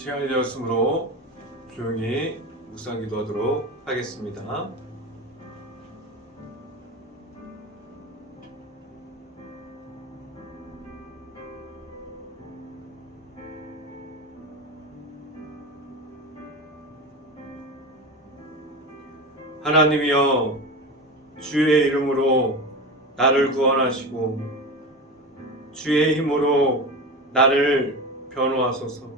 시간이 되었으므로 조용히 묵상 기도하도록 하겠습니다. 하나님이여, 주의 이름으로 나를 구원하시고 주의 힘으로 나를 변호하소서.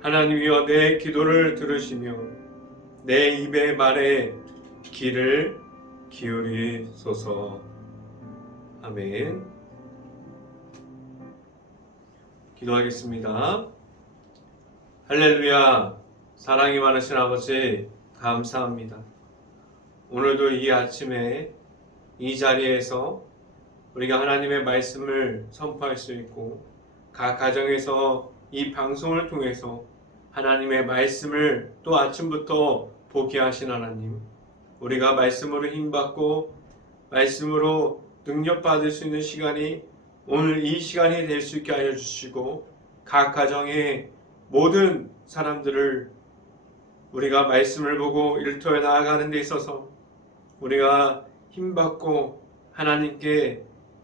하나님이여, 내 기도를 들으시며 내 입의 말에 귀를 기울이소서. 아멘. 기도하겠습니다. 할렐루야. 사랑이 많으신 아버지, 감사합니다. 오늘도 이 아침에 이 자리에서 우리가 하나님의 말씀을 선포할 수 있고, 각 가정에서 이 방송을 통해서 하나님의 말씀을 또 아침부터 보게 하신 하나님, 우리가 말씀으로 힘받고 말씀으로 능력받을 수 있는 시간이 오늘 이 시간이 될 수 있게 하여 주시고, 각 가정의 모든 사람들을 우리가 말씀을 보고 일터에 나아가는 데 있어서 우리가 힘받고 하나님께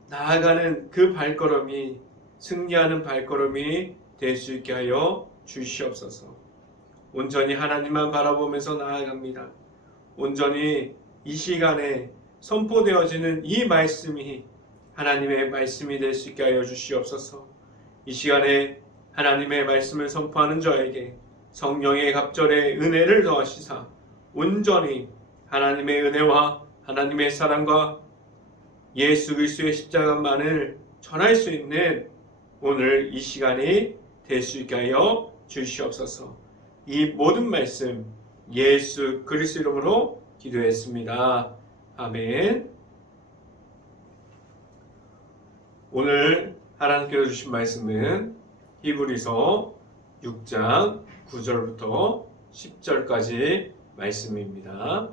나아가는 그 발걸음이 승리하는 발걸음이 될 수 있게 하여 주시옵소서. 온전히 하나님만 바라보면서 나아갑니다. 온전히 이 시간에 선포되어지는 이 말씀이 하나님의 말씀이 될 수 있게 하여 주시옵소서. 이 시간에 하나님의 말씀을 선포하는 저에게 성령의 갑절의 은혜를 더하시사 온전히 하나님의 은혜와 하나님의 사랑과 예수 그리스도의 십자가만을 전할 수 있는 오늘 이 시간이 될 수 있게 하여 주시옵소서. 이 모든 말씀 예수 그리스도 이름으로 기도했습니다. 아멘. 오늘 하나님께서 주신 말씀은 히브리서 6장 9절부터 10절까지 말씀입니다.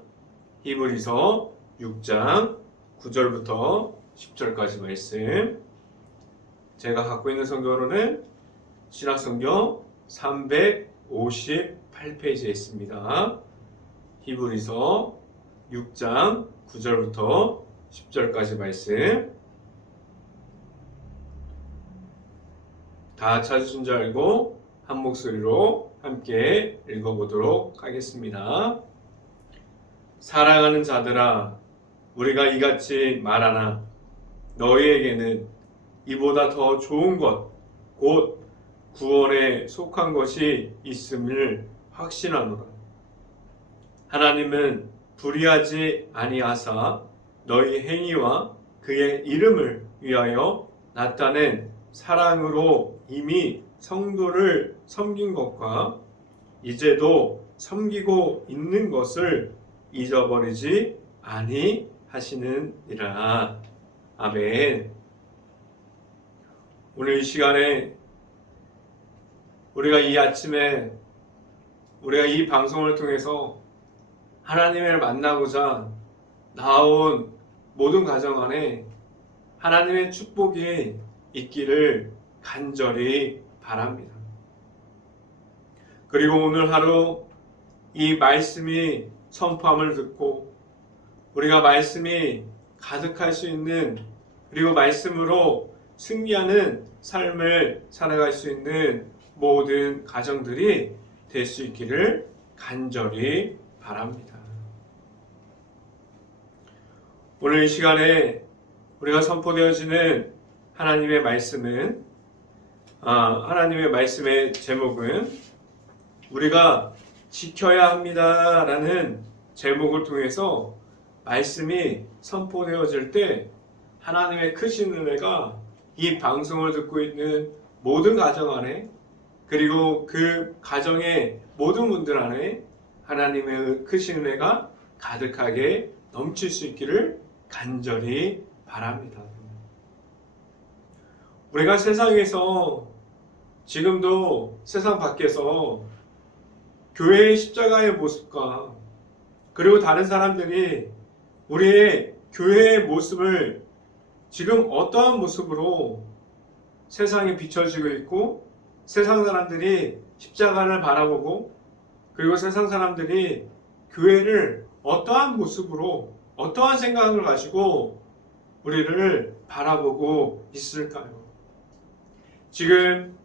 히브리서 6장 9절부터 10절까지 말씀. 제가 갖고 있는 성경으로는 신약성경 358페이지에 있습니다. 히브리서 6장 9절부터 10절까지 말씀. 다 찾으신 줄 알고 한 목소리로 함께 읽어보도록 하겠습니다. 사랑하는 자들아, 우리가 이같이 말하나 너희에게는 이보다 더 좋은 것, 곧 구원에 속한 것이 있음을 확신하노라. 하나님은 불의하지 아니하사 너희 행위와 그의 이름을 위하여 나타낸 사랑으로 이미 성도를 섬긴 것과 이제도 섬기고 있는 것을 잊어버리지 아니하시느니라. 아멘. 오늘 이 시간에 우리가 이 아침에 우리가 이 방송을 통해서 하나님을 만나고자 나온 모든 가정 안에 하나님의 축복이 있기를 간절히 바랍니다. 그리고 오늘 하루 이 말씀이 선포함을 듣고 우리가 말씀이 가득할 수 있는, 그리고 말씀으로 승리하는 삶을 살아갈 수 있는 모든 가정들이 될 수 있기를 간절히 바랍니다. 오늘 이 시간에 우리가 선포되어지는 하나님의 말씀은, 하나님의 말씀의 제목은 우리가 지켜야 합니다 라는 제목을 통해서 말씀이 선포되어질 때 하나님의 크신 은혜가 이 방송을 듣고 있는 모든 가정 안에, 그리고 그 가정의 모든 분들 안에 하나님의 크신 은혜가 가득하게 넘칠 수 있기를 간절히 바랍니다. 우리가 세상에서, 지금도 세상 밖에서 교회의 십자가의 모습과 그리고 다른 사람들이 우리의 교회의 모습을 지금 어떠한 모습으로 세상에 비춰지고 있고 세상 사람들이 십자가를 바라보고 그리고 세상 사람들이 교회를 어떠한 모습으로 어떠한 생각을 가지고 우리를 바라보고 있을까요? 지금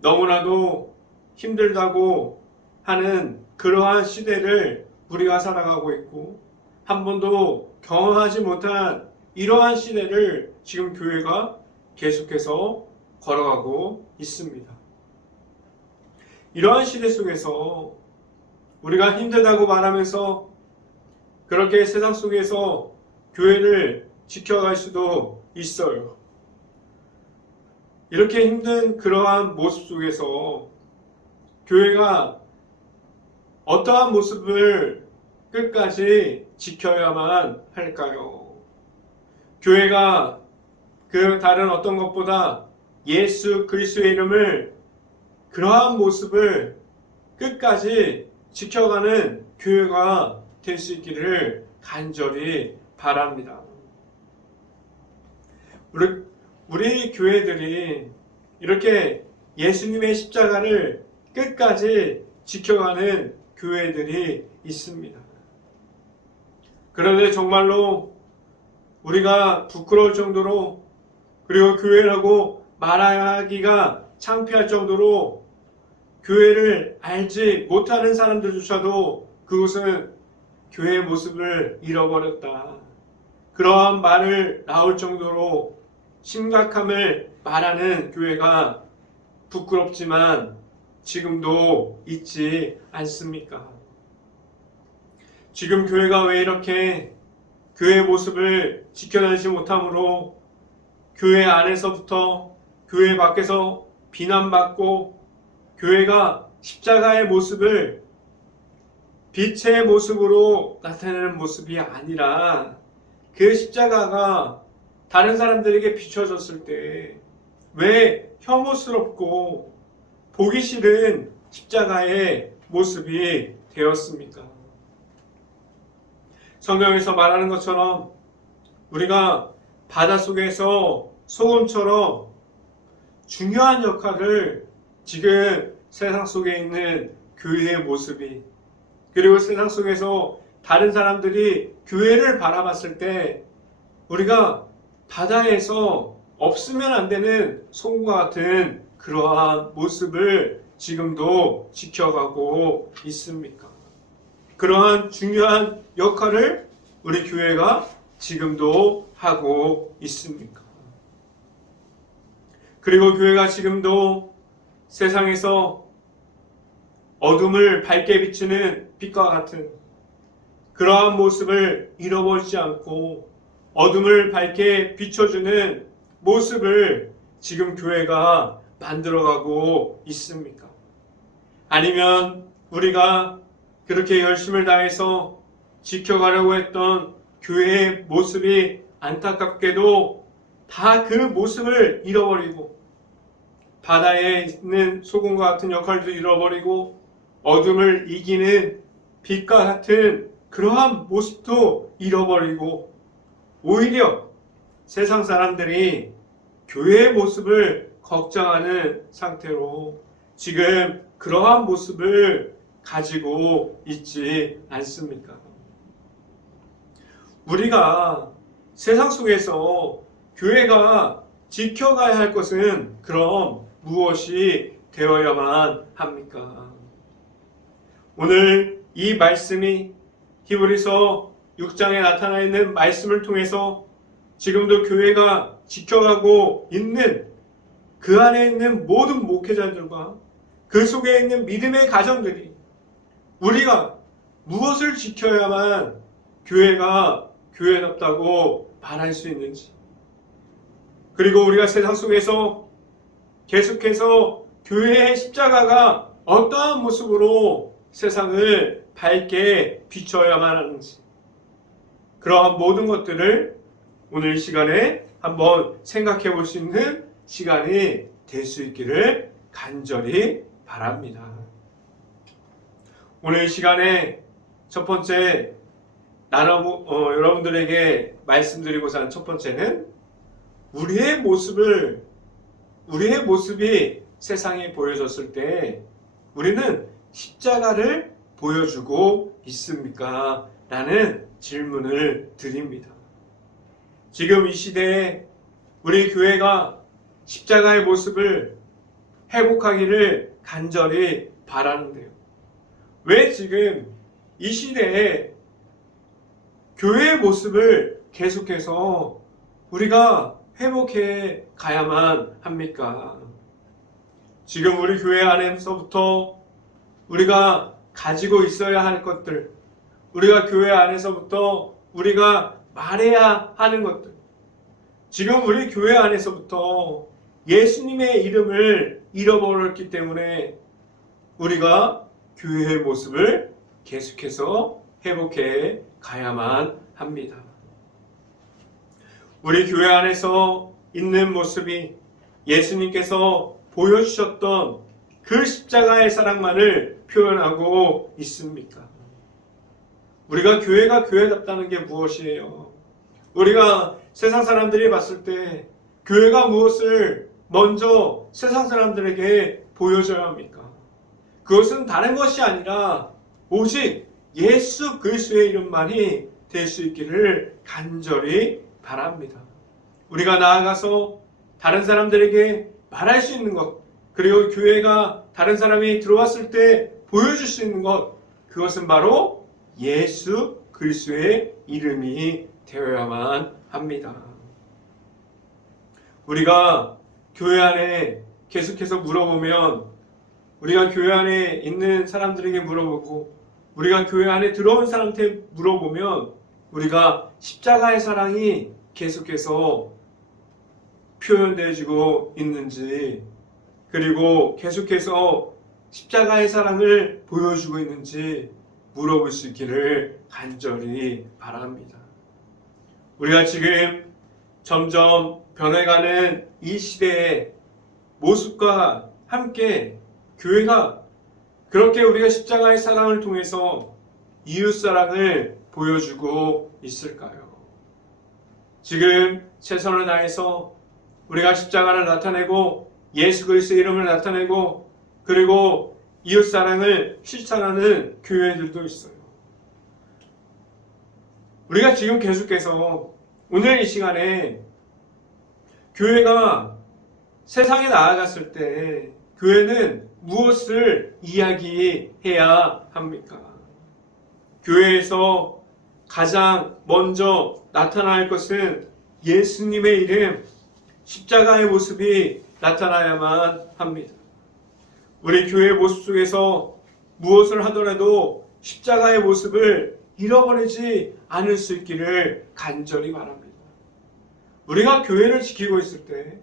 너무나도 힘들다고 하는 그러한 시대를 우리가 살아가고 있고 한 번도 경험하지 못한 이러한 시대를 지금 교회가 계속해서 걸어가고 있습니다. 이러한 시대 속에서 우리가 힘들다고 말하면서 그렇게 세상 속에서 교회를 지켜갈 수도 있어요. 이렇게 힘든 그러한 모습 속에서 교회가 어떠한 모습을 끝까지 지켜야만 할까요? 교회가 그 다른 어떤 것보다 예수 그리스도의 이름을 그러한 모습을 끝까지 지켜가는 교회가 될 수 있기를 간절히 바랍니다. 우리 교회들이 이렇게 예수님의 십자가를 끝까지 지켜가는 교회들이 있습니다. 그런데 정말로 우리가 부끄러울 정도로 그리고 교회라고 말하기가 창피할 정도로 교회를 알지 못하는 사람들조차도 그것은 교회의 모습을 잃어버렸다. 그러한 말을 나올 정도로 심각함을 말하는 교회가 부끄럽지만 지금도 있지 않습니까? 지금 교회가 왜 이렇게 교회의 모습을 지켜내지 못함으로 교회 안에서부터 교회 밖에서 비난받고 교회가 십자가의 모습을 빛의 모습으로 나타내는 모습이 아니라 그 십자가가 다른 사람들에게 비춰졌을 때 왜 혐오스럽고 보기 싫은 십자가의 모습이 되었습니까? 성경에서 말하는 것처럼 우리가 바닷속에서 소금처럼 중요한 역할을 지금 세상 속에 있는 교회의 모습이 그리고 세상 속에서 다른 사람들이 교회를 바라봤을 때 우리가 바다에서 없으면 안 되는 소금과 같은 그러한 모습을 지금도 지켜가고 있습니까? 그러한 중요한 역할을 우리 교회가 지금도 하고 있습니까? 그리고 교회가 지금도 세상에서 어둠을 밝게 비추는 빛과 같은 그러한 모습을 잃어버리지 않고 어둠을 밝게 비춰주는 모습을 지금 교회가 만들어가고 있습니까? 아니면 우리가 그렇게 열심을 다해서 지켜가려고 했던 교회의 모습이 안타깝게도 다 그 모습을 잃어버리고 바다에 있는 소금과 같은 역할도 잃어버리고 어둠을 이기는 빛과 같은 그러한 모습도 잃어버리고 오히려 세상 사람들이 교회의 모습을 걱정하는 상태로 지금 그러한 모습을 가지고 있지 않습니까? 우리가 세상 속에서 교회가 지켜가야 할 것은 그럼 무엇이 되어야만 합니까? 오늘 이 말씀이 히브리서 6장에 나타나 있는 말씀을 통해서 지금도 교회가 지켜가고 있는 그 안에 있는 모든 목회자들과 그 속에 있는 믿음의 가정들이 우리가 무엇을 지켜야만 교회가 교회답다고 말할 수 있는지 그리고 우리가 세상 속에서 계속해서 교회의 십자가가 어떠한 모습으로 세상을 밝게 비춰야만 하는지 그러한 모든 것들을 오늘 시간에 한번 생각해 볼 수 있는 시간이 될 수 있기를 간절히 바랍니다. 오늘 시간에 첫 번째 여러분들에게 말씀드리고자 하는 첫 번째는 우리의 모습이 세상에 보여졌을 때 우리는 십자가를 보여주고 있습니까? 라는 질문을 드립니다. 지금 이 시대에 우리 교회가 십자가의 모습을 회복하기를 간절히 바라는데요. 왜 지금 이 시대에 교회의 모습을 계속해서 우리가 회복해 가야만 합니까? 지금 우리 교회 안에서부터 우리가 가지고 있어야 할 것들, 우리가 교회 안에서부터 우리가 말해야 하는 것들, 지금 우리 교회 안에서부터 예수님의 이름을 잃어버렸기 때문에 우리가 교회의 모습을 계속해서 회복해 가야만 합니다. 우리 교회 안에서 있는 모습이 예수님께서 보여주셨던 그 십자가의 사랑만을 표현하고 있습니까? 우리가 교회가 교회답다는 게 무엇이에요? 우리가 세상 사람들이 봤을 때 교회가 무엇을 먼저 세상 사람들에게 보여줘야 합니까? 그것은 다른 것이 아니라 오직 예수 그리스도의 이름만이 될 수 있기를 간절히 바랍니다. 우리가 나아가서 다른 사람들에게 말할 수 있는 것, 그리고 교회가 다른 사람이 들어왔을 때 보여줄 수 있는 것, 그것은 바로 예수 그리스도의 이름이 되어야만 합니다. 우리가 교회 안에 계속해서 물어보면, 우리가 교회 안에 있는 사람들에게 물어보고 우리가 교회 안에 들어온 사람한테 물어보면 우리가 십자가의 사랑이 계속해서 표현되어지고 있는지, 그리고 계속해서 십자가의 사랑을 보여주고 있는지 물어볼 수 있기를 간절히 바랍니다. 우리가 지금 점점 변해가는 이 시대의 모습과 함께 교회가 그렇게 우리가 십자가의 사랑을 통해서 이웃사랑을 보여주고 있을까요? 지금 최선을 다해서 우리가 십자가를 나타내고 예수 그리스도의 이름을 나타내고 그리고 이웃사랑을 실천하는 교회들도 있어요. 우리가 지금 계속해서 오늘 이 시간에 교회가 세상에 나아갔을 때 교회는 무엇을 이야기해야 합니까? 교회에서 가장 먼저 나타날 것은 예수님의 이름, 십자가의 모습이 나타나야만 합니다. 우리 교회의 모습 속에서 무엇을 하더라도 십자가의 모습을 잃어버리지 않을 수 있기를 간절히 바랍니다. 우리가 교회를 지키고 있을 때,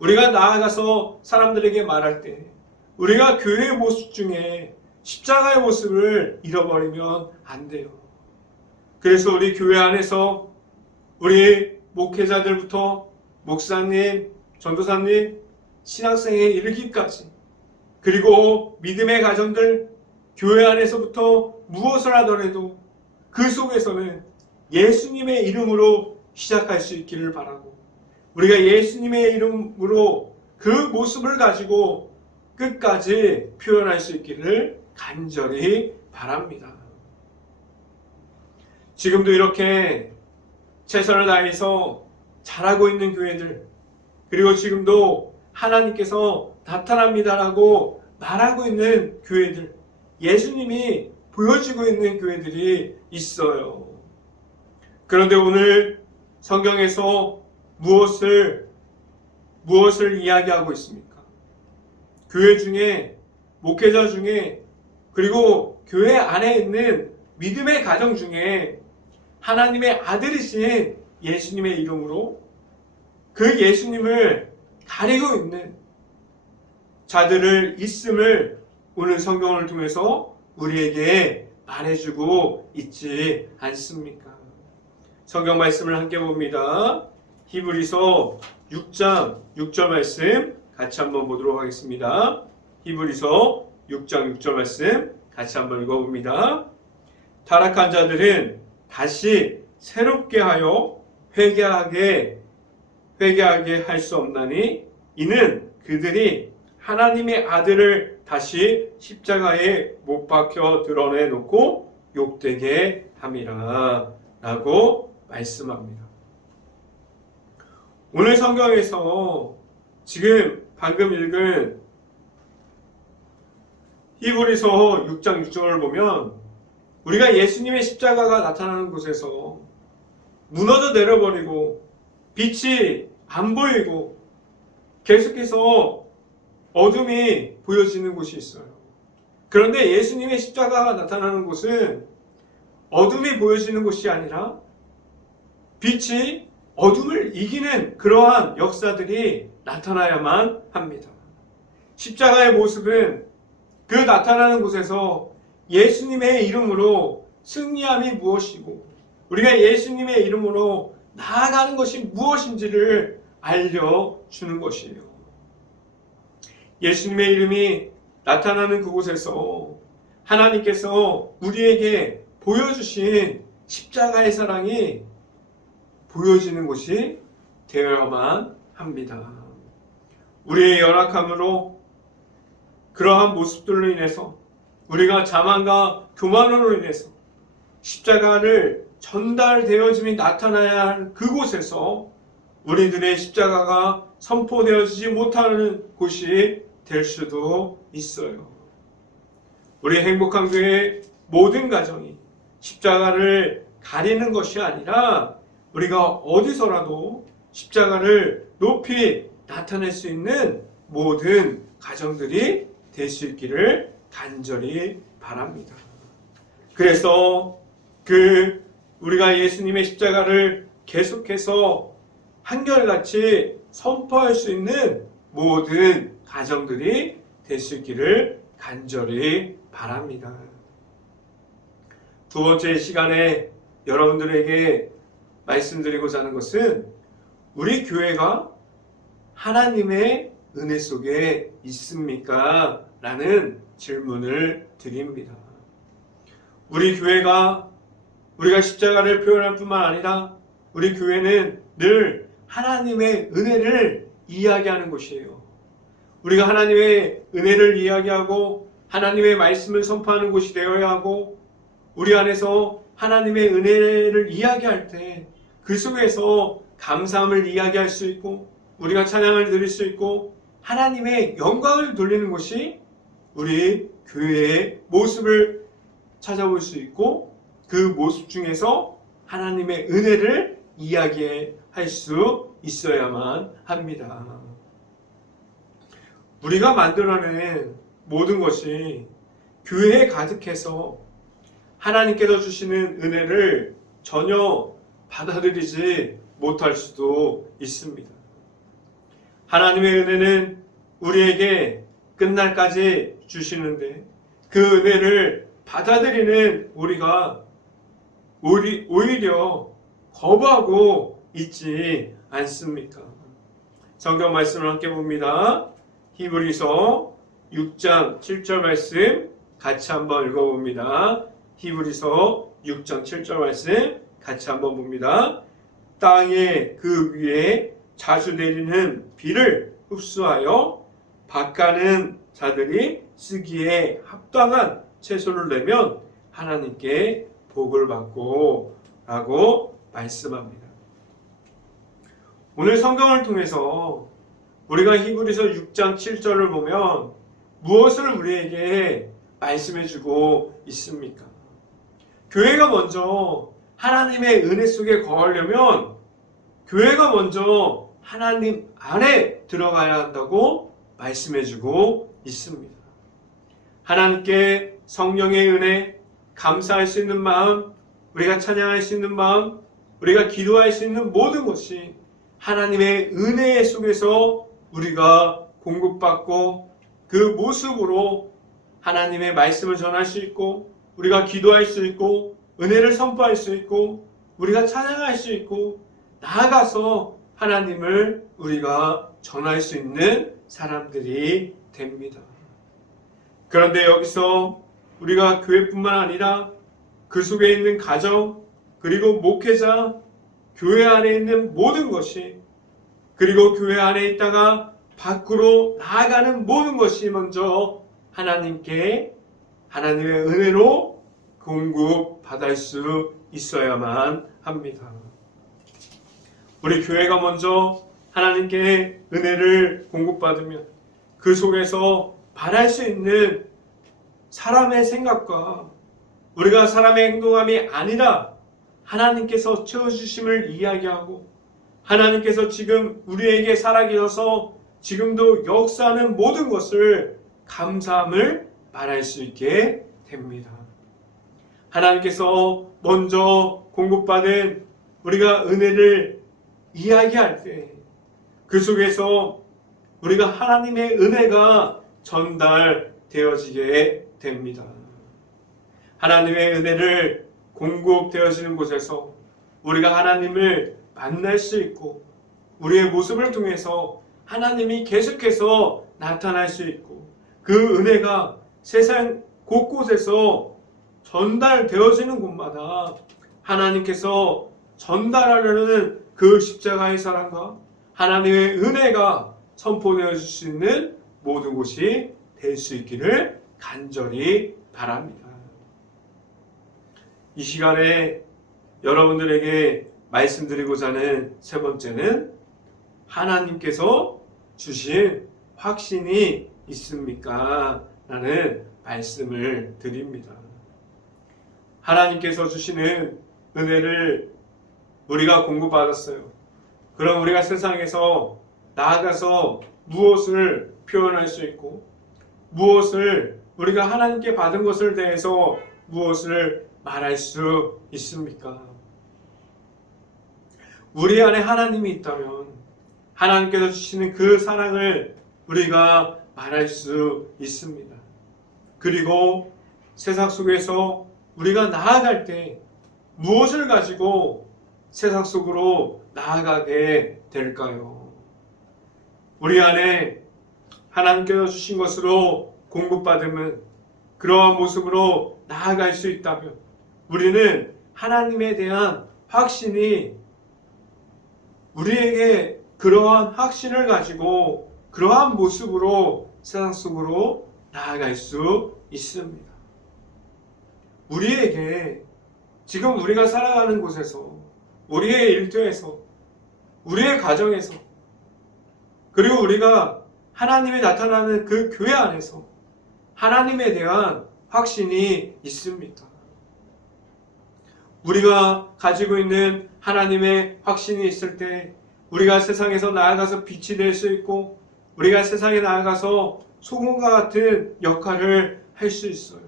우리가 나아가서 사람들에게 말할 때, 우리가 교회의 모습 중에 십자가의 모습을 잃어버리면 안 돼요. 그래서 우리 교회 안에서 우리 목회자들부터 목사님, 전도사님, 신학생에 이르기까지, 그리고 믿음의 가정들, 교회 안에서부터 무엇을 하더라도 그 속에서는 예수님의 이름으로 시작할 수 있기를 바라고, 우리가 예수님의 이름으로 그 모습을 가지고 끝까지 표현할 수 있기를 간절히 바랍니다. 지금도 이렇게 최선을 다해서 잘하고 있는 교회들, 그리고 지금도 하나님께서 나타납니다라고 말하고 있는 교회들, 예수님이 보여지고 있는 교회들이 있어요. 그런데 오늘 성경에서 무엇을 이야기하고 있습니까? 교회 중에, 목회자 중에, 그리고 교회 안에 있는 믿음의 가정 중에 하나님의 아들이신 예수님의 이름으로 그 예수님을 가리고 있는 자들을 있음을 오늘 성경을 통해서 우리에게 말해주고 있지 않습니까? 성경 말씀을 함께 봅니다. 히브리서 6장 6절 말씀 같이 한번 보도록 하겠습니다. 히브리서 6장 6절 말씀 같이 한번 읽어봅니다. 타락한 자들은 다시 새롭게 하여 회개하게 할 수 없나니 이는 그들이 하나님의 아들을 다시 십자가에 못 박혀 드러내놓고 욕되게 함이라 라고 말씀합니다. 오늘 성경에서 지금 방금 읽은 히브리서 6장 6절을 보면 우리가 예수님의 십자가가 나타나는 곳에서 무너져 내려버리고 빛이 안 보이고 계속해서 어둠이 보여지는 곳이 있어요. 그런데 예수님의 십자가가 나타나는 곳은 어둠이 보여지는 곳이 아니라 빛이 어둠을 이기는 그러한 역사들이 나타나야만 합니다. 십자가의 모습은 그 나타나는 곳에서 예수님의 이름으로 승리함이 무엇이고 우리가 예수님의 이름으로 나아가는 것이 무엇인지를 알려주는 것이에요. 예수님의 이름이 나타나는 그곳에서 하나님께서 우리에게 보여주신 십자가의 사랑이 보여지는 곳이 되어야만 합니다. 우리의 열악함으로 그러한 모습들로 인해서 우리가 자만과 교만으로 인해서 십자가를 전달되어짐이 나타나야 할 그곳에서 우리들의 십자가가 선포되어지지 못하는 곳이 될 수도 있어요. 우리 행복한 교회 모든 가정이 십자가를 가리는 것이 아니라 우리가 어디서라도 십자가를 높이 나타낼 수 있는 모든 가정들이 될 수 있기를 간절히 바랍니다. 그래서 우리가 예수님의 십자가를 계속해서 한결같이 선포할 수 있는 모든 가정들이 될 수 있기를 간절히 바랍니다. 두 번째 시간에 여러분들에게 말씀드리고자 하는 것은 우리 교회가 하나님의 은혜 속에 있습니까? 라는 질문을 드립니다. 우리 교회가 우리가 십자가를 표현할 뿐만 아니라 우리 교회는 늘 하나님의 은혜를 이야기하는 곳이에요. 우리가 하나님의 은혜를 이야기하고 하나님의 말씀을 선포하는 곳이 되어야 하고 우리 안에서 하나님의 은혜를 이야기할 때 그 속에서 감사함을 이야기할 수 있고 우리가 찬양을 드릴 수 있고 하나님의 영광을 돌리는 것이 우리 교회의 모습을 찾아볼 수 있고 그 모습 중에서 하나님의 은혜를 이야기할 수 있어야만 합니다. 우리가 만들어낸 모든 것이 교회에 가득해서 하나님께서 주시는 은혜를 전혀 받아들이지 못할 수도 있습니다. 하나님의 은혜는 우리에게 끝날까지 주시는데 그 은혜를 받아들이는 우리가 오히려 거부하고 있지 않습니까? 성경 말씀을 함께 봅니다. 히브리서 6장 7절 말씀 같이 한번 읽어봅니다. 히브리서 6장 7절 말씀 같이 한번 봅니다. 땅의 그 위에 자주 내리는 비를 흡수하여 밭가는 자들이 쓰기에 합당한 채소를 내면 하나님께 복을 받고 라고 말씀합니다. 오늘 성경을 통해서 우리가 히브리서 6장 7절을 보면 무엇을 우리에게 말씀해주고 있습니까? 교회가 먼저 하나님의 은혜 속에 거하려면 교회가 먼저 하나님 안에 들어가야 한다고 말씀해주고 있습니다. 하나님께 성령의 은혜, 감사할 수 있는 마음, 우리가 찬양할 수 있는 마음, 우리가 기도할 수 있는 모든 것이 하나님의 은혜 속에서 우리가 공급받고 그 모습으로 하나님의 말씀을 전할 수 있고 우리가 기도할 수 있고 은혜를 선포할 수 있고 우리가 찬양할 수 있고 나아가서 하나님을 우리가 전할 수 있는 사람들이 됩니다. 그런데 여기서 우리가 교회뿐만 아니라 그 속에 있는 가정 그리고 목회자 교회 안에 있는 모든 것이 그리고 교회 안에 있다가 밖으로 나아가는 모든 것이 먼저 하나님께 하나님의 은혜로 공급받을 수 있어야만 합니다. 우리 교회가 먼저 하나님께 은혜를 공급받으면 그 속에서 바랄 수 있는 사람의 생각과 우리가 사람의 행동함이 아니라 하나님께서 채워주심을 이야기하고 하나님께서 지금 우리에게 살아계셔서 지금도 역사하는 모든 것을 감사함을 말할 수 있게 됩니다. 하나님께서 먼저 공급받은 우리가 은혜를 이야기할 때 그 속에서 우리가 하나님의 은혜가 전달되어지게 됩니다. 하나님의 은혜를 공급되어지는 곳에서 우리가 하나님을 만날 수 있고 우리의 모습을 통해서 하나님이 계속해서 나타날 수 있고 그 은혜가 세상 곳곳에서 전달되어지는 곳마다 하나님께서 전달하려는 그 십자가의 사랑과 하나님의 은혜가 선포되어질 수 있는 모든 곳이 될 수 있기를 간절히 바랍니다. 이 시간에 여러분들에게 말씀드리고자 하는 세 번째는 하나님께서 주신 확신이 있습니까? 라는 말씀을 드립니다. 하나님께서 주시는 은혜를 우리가 공급받았어요. 그럼 우리가 세상에서 나아가서 무엇을 표현할 수 있고 무엇을 우리가 하나님께 받은 것을 대해서 무엇을 말할 수 있습니까? 우리 안에 하나님이 있다면 하나님께서 주시는 그 사랑을 우리가 말할 수 있습니다. 그리고 세상 속에서 우리가 나아갈 때 무엇을 가지고 세상 속으로 나아가게 될까요? 우리 안에 하나님께서 주신 것으로 공급받으면 그러한 모습으로 나아갈 수 있다면 우리는 하나님에 대한 확신이 우리에게 그러한 확신을 가지고 그러한 모습으로 세상 속으로 나아갈 수 있습니다. 우리에게 지금 우리가 살아가는 곳에서 우리의 일터에서 우리의 가정에서 그리고 우리가 하나님이 나타나는 그 교회 안에서 하나님에 대한 확신이 있습니까? 우리가 가지고 있는 하나님의 확신이 있을 때 우리가 세상에서 나아가서 빛이 될 수 있고 우리가 세상에 나아가서 소금과 같은 역할을 할 수 있어요.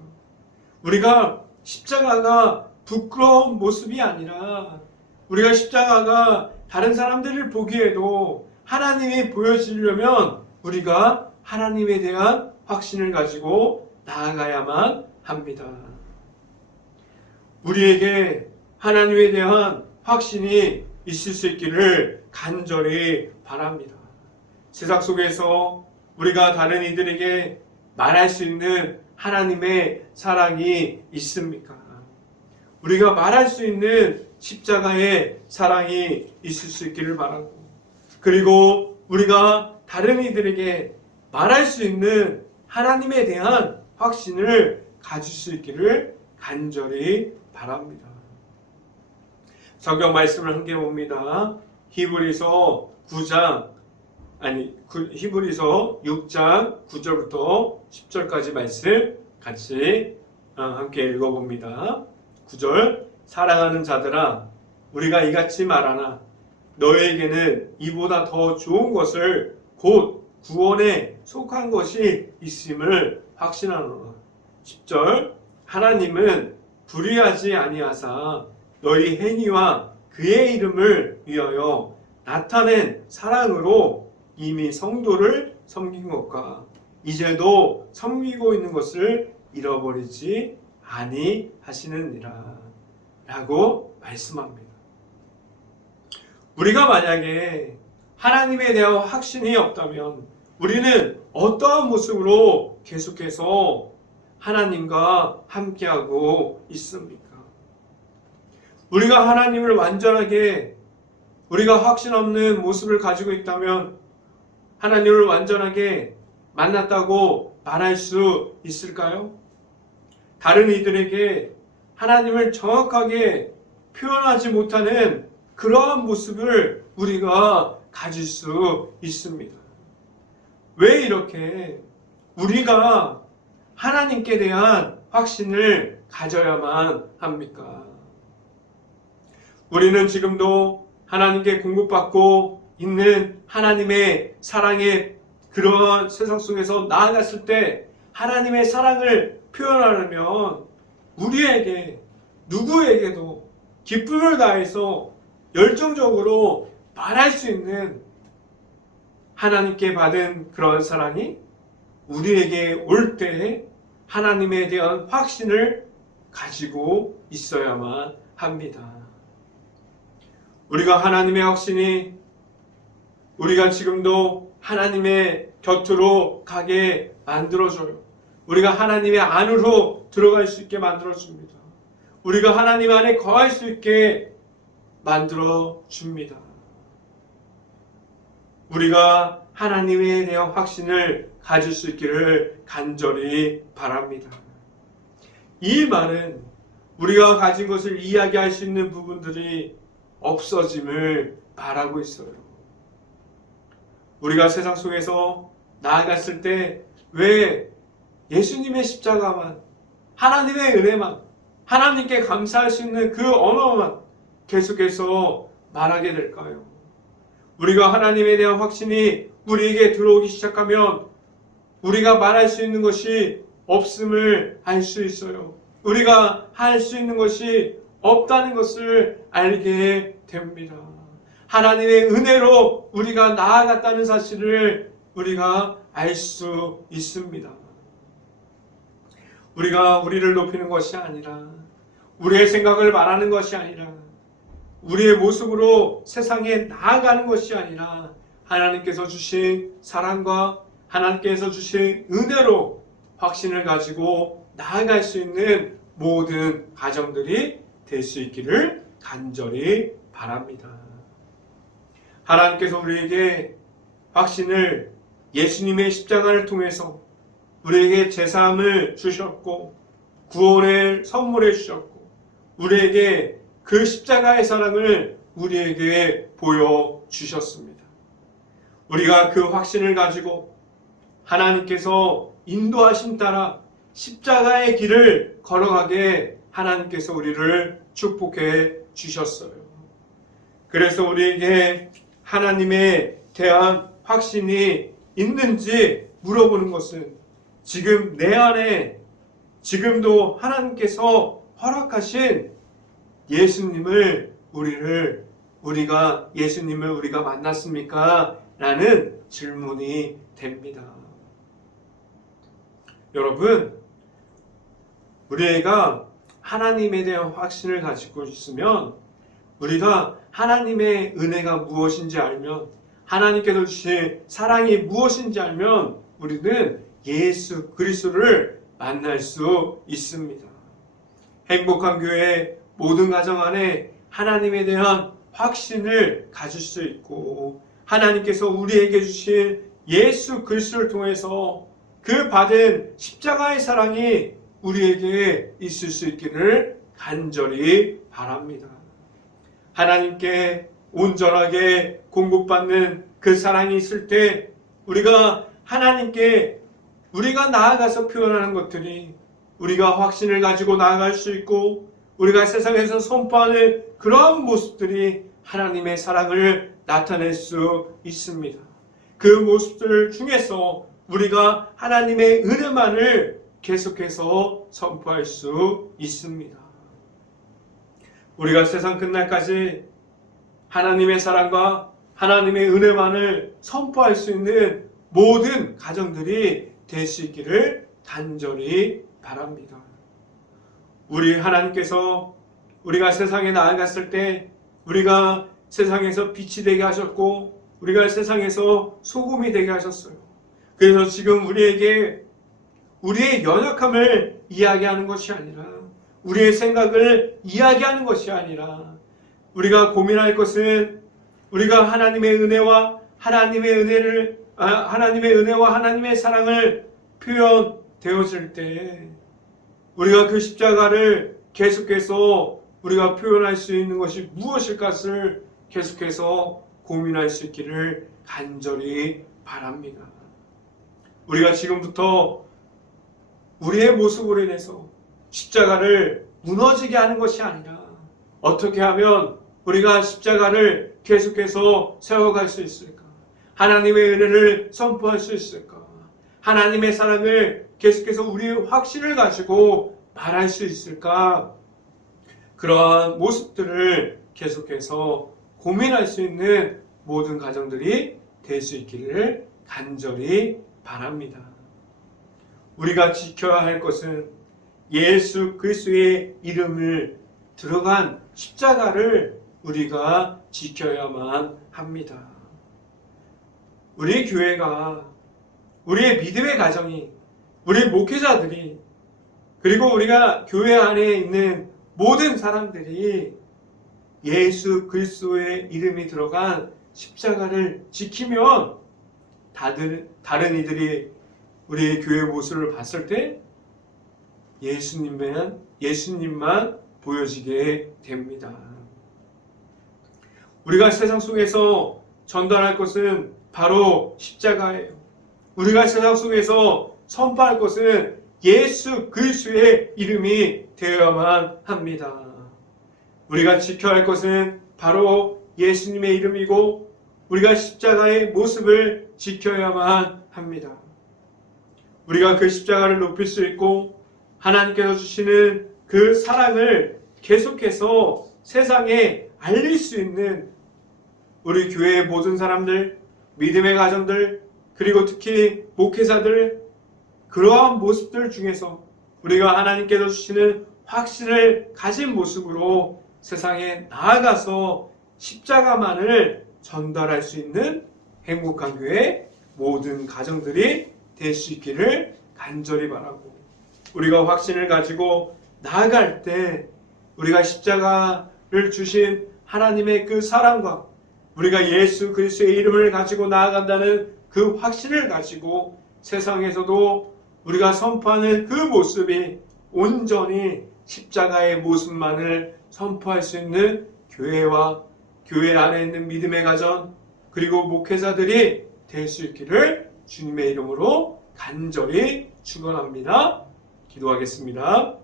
우리가 십자가가 부끄러운 모습이 아니라 우리가 십자가가 다른 사람들을 보기에도 하나님이 보여지려면 우리가 하나님에 대한 확신을 가지고 나아가야만 합니다. 우리에게 하나님에 대한 확신이 있을 수 있기를 간절히 바랍니다. 세상 속에서 우리가 다른 이들에게 말할 수 있는 하나님의 사랑이 있습니까? 우리가 말할 수 있는 십자가의 사랑이 있을 수 있기를 바라고 그리고 우리가 다른 이들에게 말할 수 있는 하나님에 대한 확신을 가질 수 있기를 간절히 바랍니다. 성경 말씀을 함께 봅니다. 히브리서 6장 9절부터 10절까지 말씀 같이 함께 읽어봅니다. 9절 사랑하는 자들아 우리가 이같이 말하나 너에게는 이보다 더 좋은 것을 곧 구원에 속한 것이 있음을 확신하노라. 10절 하나님은 불의하지 아니하사 너희 행위와 그의 이름을 위하여 나타낸 사랑으로 이미 성도를 섬긴 것과 이제도 섬기고 있는 것을 잃어버리지 아니하시느니라 라고 말씀합니다. 우리가 만약에 하나님에 대한 확신이 없다면 우리는 어떠한 모습으로 계속해서 하나님과 함께하고 있습니까? 우리가 하나님을 완전하게 우리가 확신 없는 모습을 가지고 있다면 하나님을 완전하게 만났다고 말할 수 있을까요? 다른 이들에게 하나님을 정확하게 표현하지 못하는 그러한 모습을 우리가 가질 수 있습니다. 왜 이렇게 우리가 하나님께 대한 확신을 가져야만 합니까? 우리는 지금도 하나님께 공급받고 있는 하나님의 사랑의 그런 세상 속에서 나아갔을 때 하나님의 사랑을 표현하려면 우리에게 누구에게도 기쁨을 다해서 열정적으로 말할 수 있는 하나님께 받은 그런 사랑이 우리에게 올 때 하나님에 대한 확신을 가지고 있어야만 합니다. 우리가 하나님의 확신이 우리가 지금도 하나님의 곁으로 가게 만들어줘요. 우리가 하나님의 안으로 들어갈 수 있게 만들어줍니다. 우리가 하나님 안에 거할 수 있게 만들어줍니다. 우리가 하나님에 대한 확신을 가질 수 있기를 간절히 바랍니다. 이 말은 우리가 가진 것을 이야기할 수 있는 부분들이 없어짐을 바라고 있어요. 우리가 세상 속에서 나아갔을 때 왜 예수님의 십자가만, 하나님의 은혜만, 하나님께 감사할 수 있는 그 언어만 계속해서 말하게 될까요? 우리가 하나님에 대한 확신이 우리에게 들어오기 시작하면 우리가 말할 수 있는 것이 없음을 알 수 있어요. 우리가 할 수 있는 것이 없다는 것을 알게 됩니다. 하나님의 은혜로 우리가 나아갔다는 사실을 우리가 알 수 있습니다. 우리가 우리를 높이는 것이 아니라, 우리의 생각을 말하는 것이 아니라, 우리의 모습으로 세상에 나아가는 것이 아니라 하나님께서 주신 사랑과 하나님께서 주신 은혜로 확신을 가지고 나아갈 수 있는 모든 가정들이 될 수 있기를 간절히 바랍니다. 하나님께서 우리에게 확신을 예수님의 십자가를 통해서 우리에게 제사함을 주셨고 구원을 선물해 주셨고 우리에게 그 십자가의 사랑을 우리에게 보여주셨습니다. 우리가 그 확신을 가지고 하나님께서 인도하심 따라 십자가의 길을 걸어가게 하나님께서 우리를 축복해 주셨어요. 그래서 우리에게 하나님에 대한 확신이 있는지 물어보는 것은 지금 내 안에 지금도 하나님께서 허락하신 예수님을 우리가 만났습니까? 라는 질문이 됩니다. 여러분, 우리가 하나님에 대한 확신을 가지고 있으면 우리가 하나님의 은혜가 무엇인지 알면 하나님께서 주신 사랑이 무엇인지 알면 우리는 예수 그리스도를 만날 수 있습니다. 행복한 교회 모든 가정 안에 하나님에 대한 확신을 가질 수 있고 하나님께서 우리에게 주신 예수 그리스도를 통해서 그 받은 십자가의 사랑이 우리에게 있을 수 있기를 간절히 바랍니다. 하나님께 온전하게 공급받는 그 사랑이 있을 때 우리가 하나님께 우리가 나아가서 표현하는 것들이 우리가 확신을 가지고 나아갈 수 있고 우리가 세상에서 선포하는 그런 모습들이 하나님의 사랑을 나타낼 수 있습니다. 그 모습들 중에서 우리가 하나님의 은혜만을 계속해서 선포할 수 있습니다. 우리가 세상 끝날까지 하나님의 사랑과 하나님의 은혜만을 선포할 수 있는 모든 가정들이 될 수 있기를 간절히 바랍니다. 우리 하나님께서 우리가 세상에 나아갔을 때 우리가 세상에서 빛이 되게 하셨고 우리가 세상에서 소금이 되게 하셨어요. 그래서 지금 우리에게 우리의 연약함을 이야기하는 것이 아니라 우리의 생각을 이야기하는 것이 아니라 우리가 고민할 것은 우리가 하나님의 은혜와 하나님의 은혜와 하나님의 사랑을 표현되어질 때 우리가 그 십자가를 계속해서 우리가 표현할 수 있는 것이 무엇일까를 계속해서 고민할 수 있기를 간절히 바랍니다. 우리가 지금부터 우리의 모습으로 인해서 십자가를 무너지게 하는 것이 아니라 어떻게 하면 우리가 십자가를 계속해서 세워갈 수 있을까? 하나님의 은혜를 선포할 수 있을까? 하나님의 사랑을 계속해서 우리의 확신을 가지고 말할 수 있을까? 그러한 모습들을 계속해서 고민할 수 있는 모든 가정들이 될 수 있기를 간절히 바랍니다. 우리가 지켜야 할 것은 예수 그리스도의 이름을 들어간 십자가를 우리가 지켜야만 합니다. 우리 교회가, 우리의 믿음의 가정이, 우리 목회자들이, 그리고 우리가 교회 안에 있는 모든 사람들이 예수 그리스도의 이름이 들어간 십자가를 지키면 다른 이들이 우리의 교회 모습을 봤을 때 예수님만 보여지게 됩니다. 우리가 세상 속에서 전달할 것은 바로 십자가예요. 우리가 세상 속에서 선포할 것은 예수 그리스도의 이름이 되어야만 합니다. 우리가 지켜야 할 것은 바로 예수님의 이름이고 우리가 십자가의 모습을 지켜야만 합니다. 우리가 그 십자가를 높일 수 있고 하나님께서 주시는 그 사랑을 계속해서 세상에 알릴 수 있는 우리 교회의 모든 사람들, 믿음의 가정들, 그리고 특히 목회자들, 그러한 모습들 중에서 우리가 하나님께서 주시는 확신을 가진 모습으로 세상에 나아가서 십자가만을 전달할 수 있는 행복한 교회 모든 가정들이 될 수 있기를 간절히 바라고, 우리가 확신을 가지고 나아갈 때 우리가 십자가를 주신 하나님의 그 사랑과 우리가 예수 그리스도의 이름을 가지고 나아간다는 그 확신을 가지고 세상에서도 우리가 선포하는 그 모습이 온전히 십자가의 모습만을 선포할 수 있는 교회와 교회 안에 있는 믿음의 가정 그리고 목회자들이 될 수 있기를 주님의 이름으로 간절히 축원합니다. 기도하겠습니다.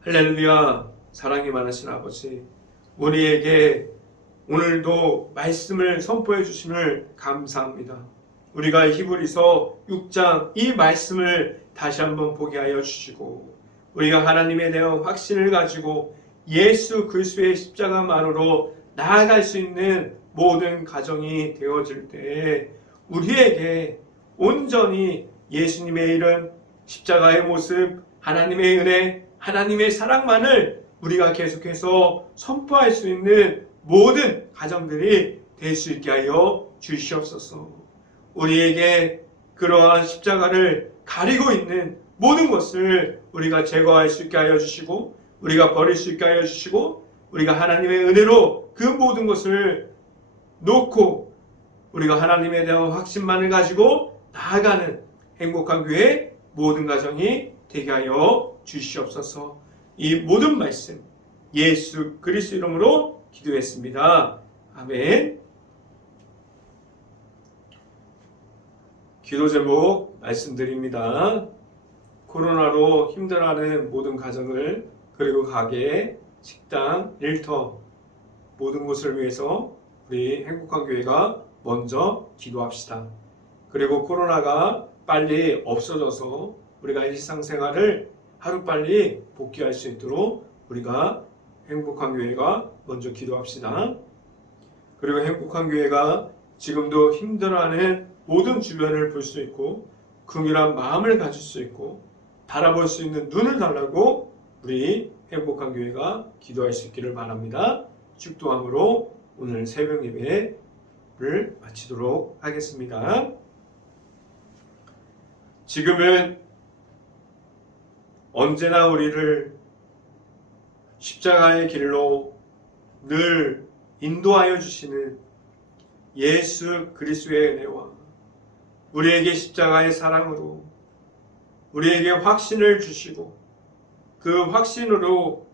할렐루야. 사랑이 많으신 아버지, 우리에게 오늘도 말씀을 선포해 주심을 감사합니다. 우리가 히브리서 6장 이 말씀을 다시 한번 보게 하여 주시고 우리가 하나님에 대한 확신을 가지고 예수 그리스도의 십자가만으로 나아갈 수 있는 모든 가정이 되어질 때 우리에게 온전히 예수님의 이름, 십자가의 모습, 하나님의 은혜, 하나님의 사랑만을 우리가 계속해서 선포할 수 있는 모든 가정들이 될 수 있게 하여 주시옵소서. 우리에게 그러한 십자가를 가리고 있는 모든 것을 우리가 제거할 수 있게 하여 주시고 우리가 버릴 수 있게 하여 주시고 우리가 하나님의 은혜로 그 모든 것을 놓고 우리가 하나님에 대한 확신만을 가지고 나아가는 행복한 교회 모든 가정이 되게 하여 주시옵소서. 이 모든 말씀 예수 그리스도 이름으로 기도했습니다. 아멘. 기도 제목 말씀드립니다. 코로나로 힘들어하는 모든 가정을, 그리고 가게, 식당, 일터 모든 곳을 위해서 우리 행복한 교회가 먼저 기도합시다. 그리고 코로나가 빨리 없어져서 우리가 일상생활을 하루빨리 복귀할 수 있도록 우리가 행복한 교회가 먼저 기도합시다. 그리고 행복한 교회가 지금도 힘들어하는 모든 주변을 볼 수 있고 긍휼한 마음을 가질 수 있고 바라볼 수 있는 눈을 달라고 우리 행복한 교회가 기도할 수 있기를 바랍니다. 축도함으로 오늘 새벽 예배를 마치도록 하겠습니다. 지금은 언제나 우리를 십자가의 길로 늘 인도하여 주시는 예수 그리스도의 은혜와 우리에게 십자가의 사랑으로 우리에게 확신을 주시고 그 확신으로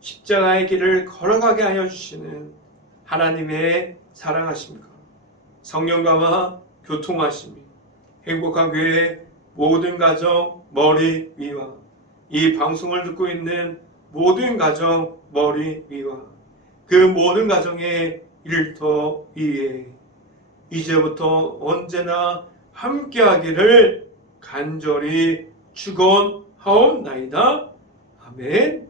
십자가의 길을 걸어가게 하여 주시는 하나님의 사랑하심과 성령과와 교통하심이 행복한 교회 모든 가정 머리 위와 이 방송을 듣고 있는 모든 가정 머리 위와 그 모든 가정의 일터 위에 이제부터 언제나 함께하기를 간절히 축원하옵나이다. 아멘.